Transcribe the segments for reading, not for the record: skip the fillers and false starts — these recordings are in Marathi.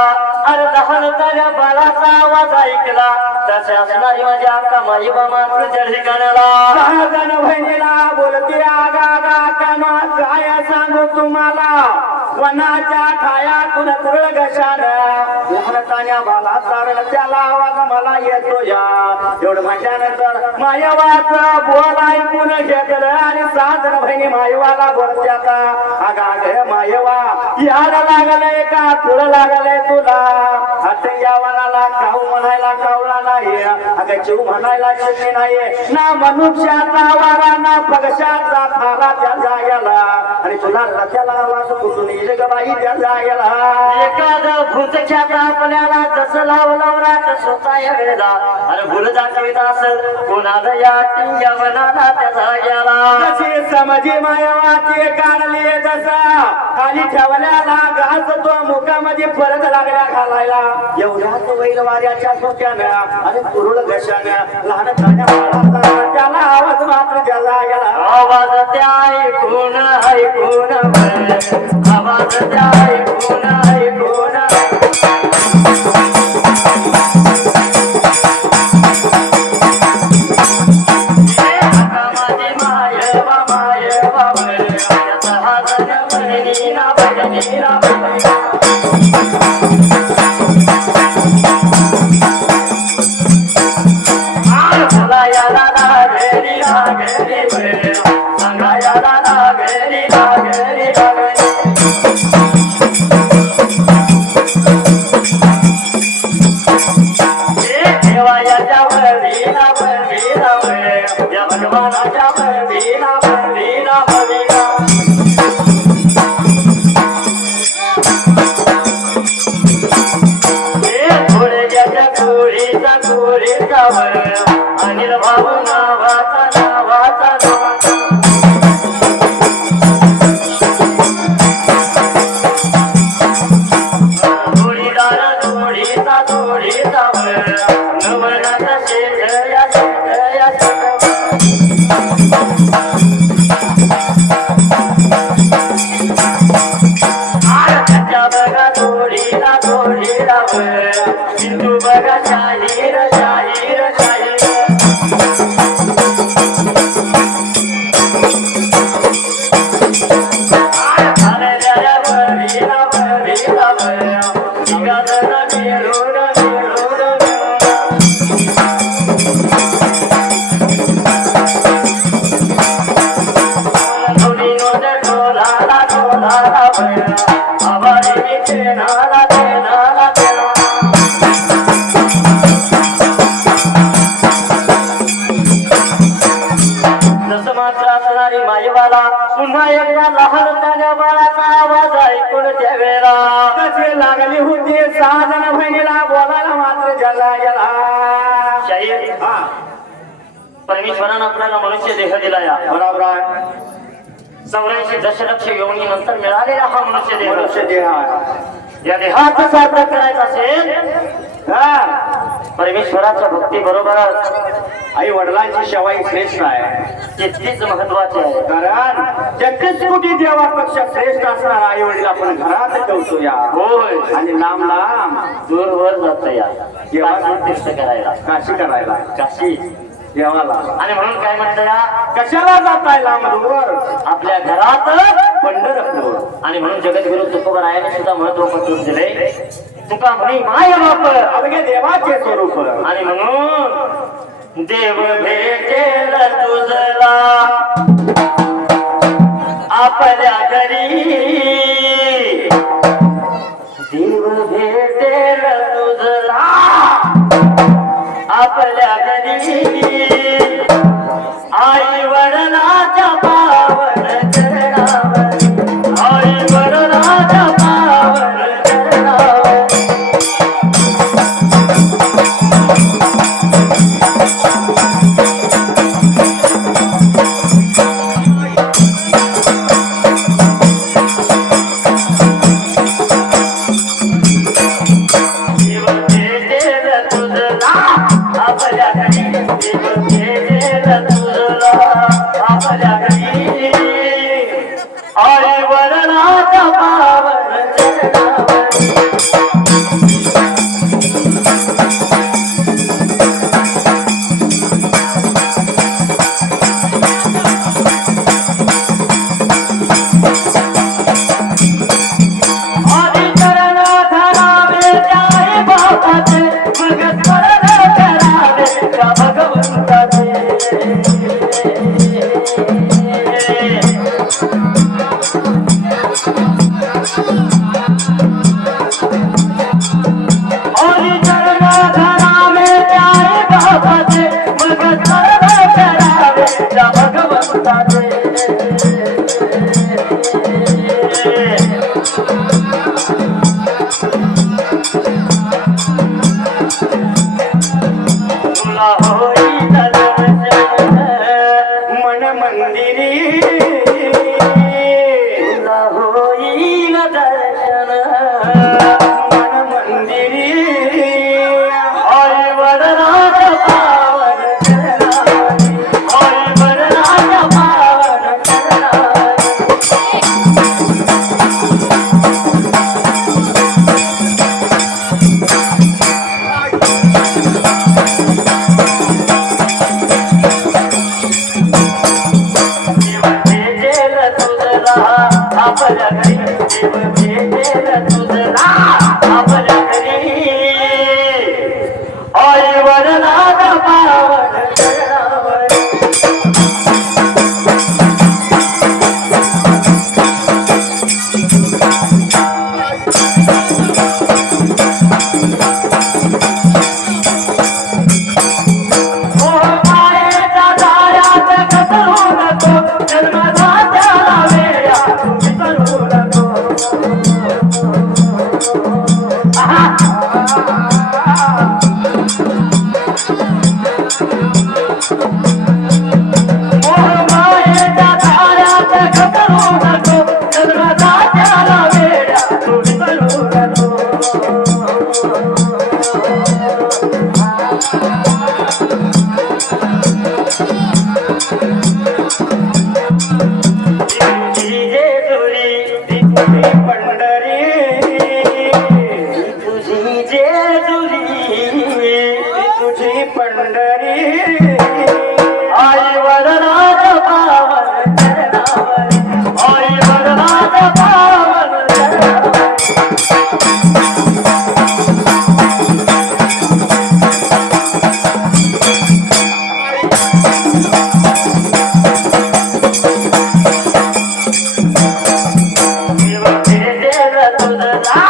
गेला अरे लहानताऱ्या बाळाचा आवाज ऐकला तसे असणारी माझ्या अक्का माईबा मात्र त्या ठिकाणाला सहजन बहिणीला बोलते आगा कामा काय सांगू तुम्हाला वनाच्या ठायातून कुरळ गशान लहानतान्या बाला चारण त्याला आवाज मला येतो या एवढं म्हटल्यानंतर मायवाच बोल ऐकून घेतलं आणि सहजन बहिणी मायवाला बोलते आता अगा ग मायवा याड लागलंय का तुला लागलंय तुला या वनाला काऊ म्हणायला कावळा नाही अगं जीव म्हणायला चिमणी नाही ना मनुष्याचा वारा ना पक्षाचा थारा त्या जागेला आणि तुला रथ्याला आवाज कुठून येईल ग बाई त्या जागेला एखाद भूतख्यात आपल्याला जसं लावलं रात स्वतः या वेळेला अरे भूल दाखवित असेल कोणाला या टिंग्या वनाला त्या जाग्याला कशी समजी मायवाची काढली जसा खाली ठेवल्याला घास तो मुखामध्ये परत लागल्या घालायला एवढ्याच वैल वाऱ्याच्या सोक्यानं आणि कुरुळ घशानं लहान त्याला आवाज मात्र त्याला गेला आवाज त्या ऐकून ऐकून आवाज त्या ऐकून ऐकून माझी मायवा मायवा बहिणीला बहिणीला अनिल भाऊ नावाचा नावाचा जोडीदार जोडीचा जोडीचा नवनाचा शेजया शेजया त्याच्या बघा जोडीला जोडीला सिंधू बघा शाहीर शाहीर शाहीर पुन्हा एकदा लहानतान्या बाळाचा आवाज ऐकून त्यावेळेला कशी लागली होती सहजन बहिणीला बोलायला मात्र जगा गेला शाहीर परमेश्वरानं आपल्याला मनुष्य देह दिला या बरोबर आहे 84 दशलक्ष योनी नंतर मिळालेला हा मनुष्य देह या देहाचा सार्थक करायचा असेल परमेश्वराच्या भक्ती बरोबरच आई वडिलांची सेवा ही श्रेष्ठ आहे तितकीच महत्वाची आहे कारण 33 कोटी देवापेक्षा श्रेष्ठ असणारा आई वडील आपण घरात ठेवतो या होय आणि लांब लांब दूरवर जात या देवाला तीर्थ करायला काशी करायला काशी देवाला आणि म्हणून काय म्हणतं या कशाला जाताय लांब दूर आपल्या घरात पंढरपूर आणि म्हणून जगद्गुरु तुकोबरायाने सुद्धा महत्व पटवून दिले तुका म्हणी माय बाप अवघे देवाचे स्वरूप आणि म्हणून देव भेटेल तुझला आपल्या घरी देव भेटेल तुझला आपल्या घरी आई वडिलाच्या पावन चरणावर आई वडिलाच्या पावन चरणावर बापाचे मग स्मरण करावे त्या भगवंताचे हरी चरण धरावे त्या बापाचे मग स्मरण करावे त्या भगवंताचे तुला होईल दर्शन मन मंदिरी तुला होईल दर्शन मन मंदिरी हरी वरराज पावन चरणारी हरी वरराज पावन चरणारी जीव भेटेल तुझला आपल्या घरी जीव भेटेल तुझला आपल्या घरी आई वरनाथ पावन चरणावर मायेच्या दारात घसरू नको जन्मदात्याला वेड्यात विसरू नको मायेच्या दारात घसरू नको जन्मदात्याला वेड्यात विसरू नको तुझी जेजुरी तुझी पंढरी तुझी जेजुरी तुझी पंढरी आई वरनाथ पावन चरणावर आई वरनाथ पावन चरणावर जीव भेटेल तुझला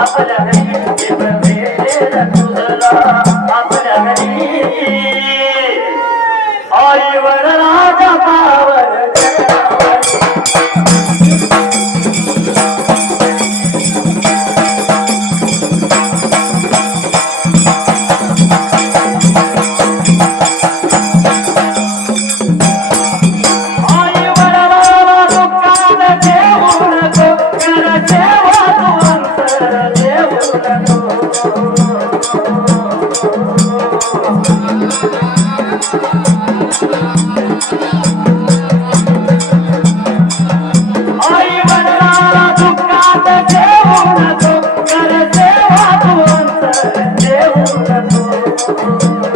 आपल्या घरी जीव भेटेल तुझला आपल्या घरी आई वरनाथ पावन चरणावर आई वरनाला दुःखात ठेवू नको कर सेवा तू अंतर देऊ नको आई वरनाला दुःखात ठेवू नको कर सेवा तू अंतर देऊ नको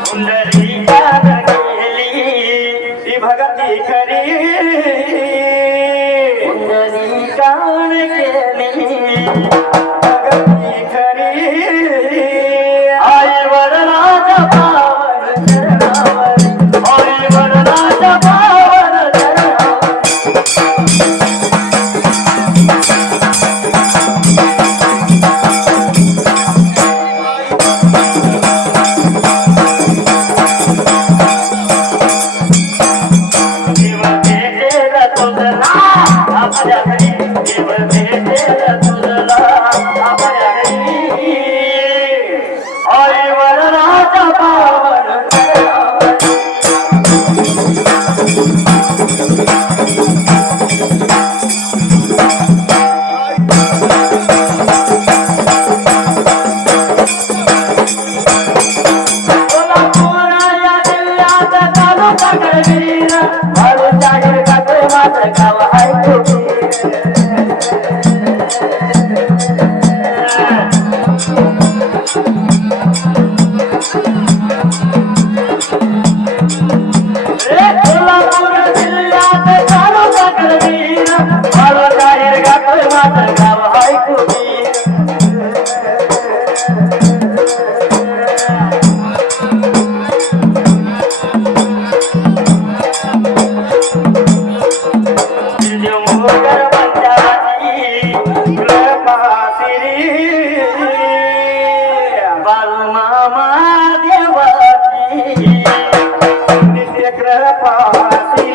पुंडरीकात गेली ती भगती खरी पुंडरीकान केली भगती खरी आई वरनाथ पावन चरणावर आई वरनाथ पावन चरणावर जीव भेटेल तुझला आपल्या घरी जीव भेटेल तुझला आपल्या घरी आई वरनाथ पावन चरणावर कोल्हापूर या जिल्ह्यात तालुका करवीर वाळू जाहीर गाते माझं गाव आहे कोल्हापूर लेकर पासी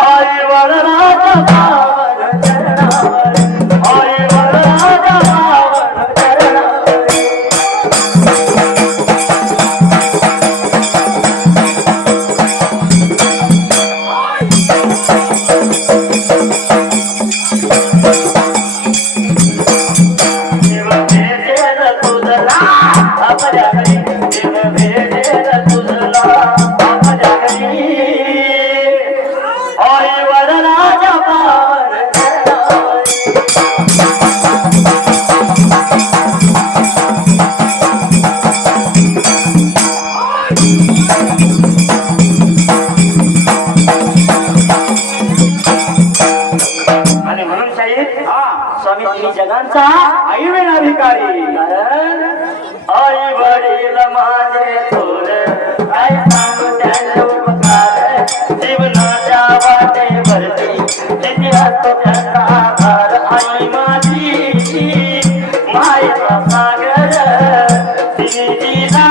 आई वरराजा पावन चरणावर, आई वरराजा पावन चरणावर. देव भेटेल तुझला आपल्या घरी, देव भेटेल तुझला आपल्या घरी. आई वरराजा पावन चरणावर. आणि म्हणून शाहीर स्वामी तिन्ही जगांचा आई विणाधिकारी कारण आई वडील माझे थोर, काय सांगू त्यांचे उपकार. जीवनाच्या वाटे भरती किती असतो त्यांचा आधार. आई माझी मायेचा सागर, तिने दिला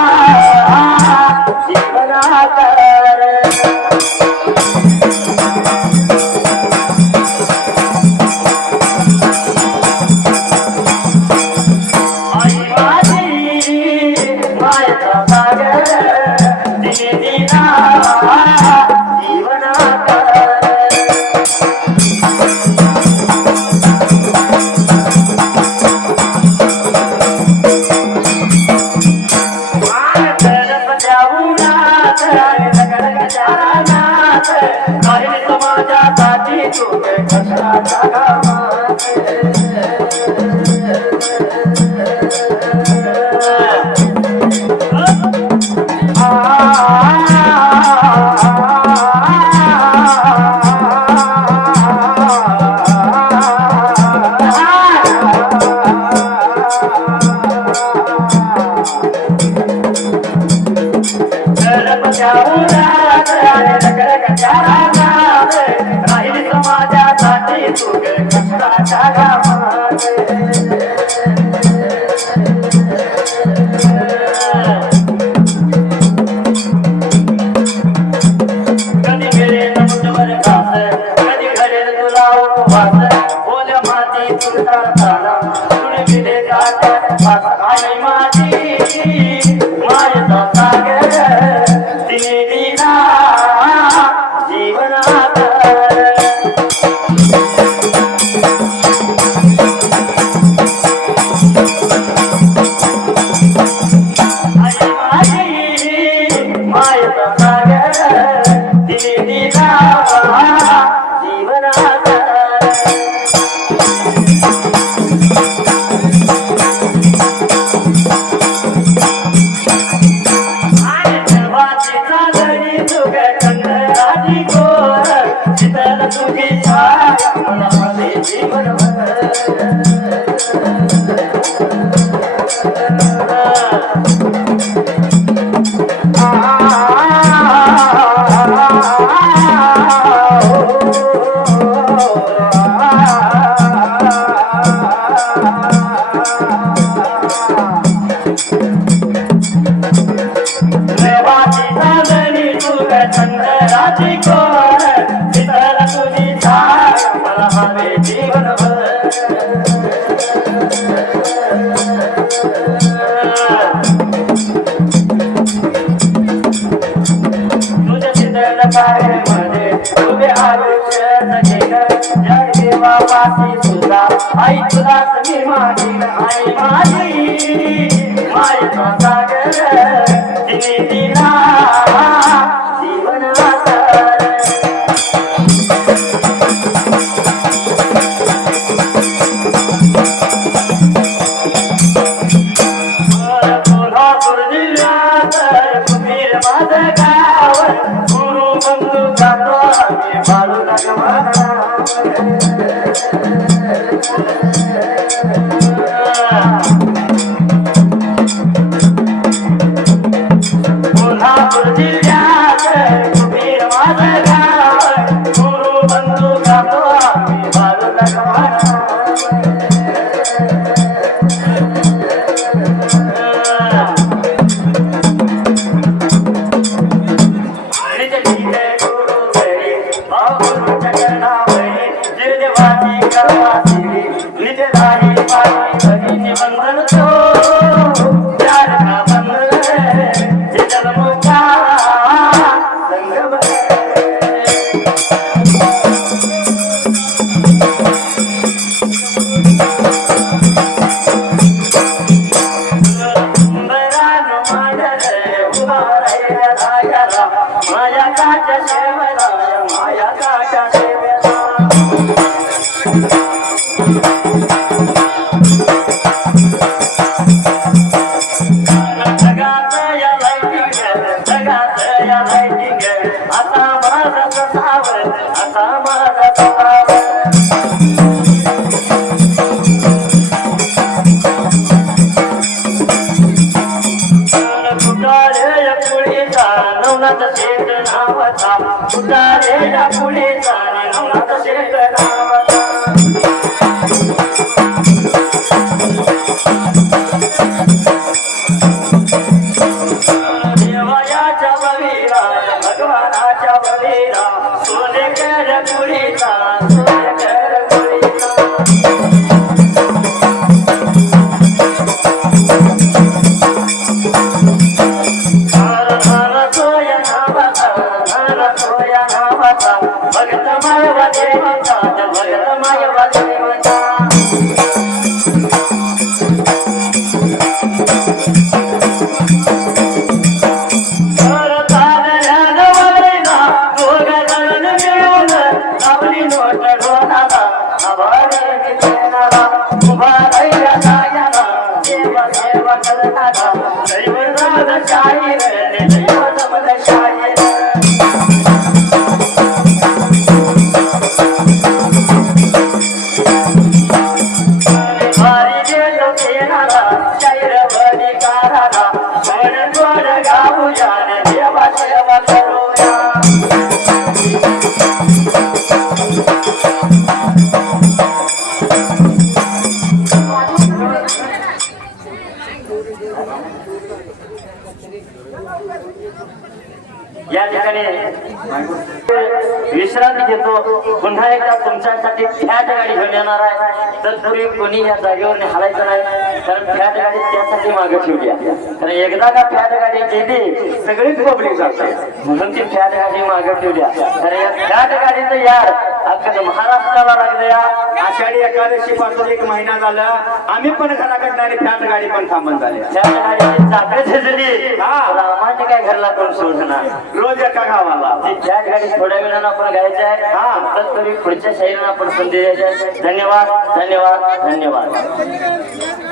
जीवनाकर. आई माझी मायेचा सागर, तिने दिला जीवनाकर. गणपत्या उन्हात आणि गणगणगणगणात, काही समाजासाठी तू कष्टाच्या गावात. गणपत्या उन्हात आणि गणगणगणात, राहिली समाजासाठी तू कष्टाच्या गावात. कधी घडेल मुठभर घास, कधी घडेल तुला उपवास. ओल्या माती तुझा ताना, तुझे गेले काट्यात फास. आई माझी मायेचा सागर, तिने दिला जीवनाकर. आई माझी मायेचा सागर, तिने दिला जीवनाकर. आणि सर्वाची चालणी तुग कंदराची गोर, शीतल तुझी छाया मला हवे जीवनभर. देवाची चालणी तुग चंद्राची कोर, शीतल तुझी छाया मला हवे जीवनभर. तुझ्या शीतल मध्ये उभे आयुष्य जगेल, जग देवापाशी सुद्धा आई तुलाच मी मागील. आई माझी मायेचा सागर, तिने दिला जीवनाकर. कोल्हापूर जिल्ह्यात कुटीर माझं गाव, गुरु बंधू जातो आम्ही बाळू लागवा. कोल्हापूर जिल्ह्यात कुटीर माझं गाव, गुरु बंधू जातो आम्ही बाळू लागवा. नीट नीट गुरु घरी गुरुच्या चरणावरी देवाची करवा सिरी नीट राही पाठी घरी निबंधन तो प्यार का बंधन जे जन्मों का संगम है माया काच्या शेवला माया काच्या शेवला जगात या लाईटिंग आता माझा सावर आता माझा सावर तुटारे पुढेचा नवनाथ शेठ नावाचा तुटारे या पुढेचा नवनाथ शेठ नावाचा देवायाच्या बळीरा भगवानाच्या बळीरा सोनेकर पुढेचा सोनेकर पुढेचा भगत मायवा देवता भगत मायवा देवता आपली नोट ढोलाला आभारी देणारा उभा राहिला जायला देवा सेवा करणारा दैव राग शाहीर दैव जमल शाहीर भारी देतो देणारा शाहीर बलिकाराला सोड गोड गाऊया देवा सेवा करूया या ठिकाणी विश्रांती घेतो पुन्हा एकदा तुमच्यासाठी फॅट गाडी घेऊन येणार आहे तर पूर्वी कोणी या जागेवर हलायचं नाही कारण फॅट गाडी त्यासाठी मागे ठेवली आहे कारण एकदा का फॅट गाडी गेली सगळीच पब्लिक जाते म्हणून ती फॅट गाडी मागे ठेवली कारण या फॅट गाडीचं यार अख्खा महाराष्ट्राला लागलं या आषाढी एकादशी पासून 1 महिना झाला आम्ही पण घराकडे आणि फॅट गाडी पण थांबून झाली फॅट गाडीची चाकरी झिजली रामाने काय घरला कोण सोडणार रोज एका गावाला ती फॅट गाडी थोड्या वेळानं आपण घ्यायची आहे तरी पुढच्या शहरांना आपण संधी द्यायची आहे धन्यवाद धन्यवाद धन्यवाद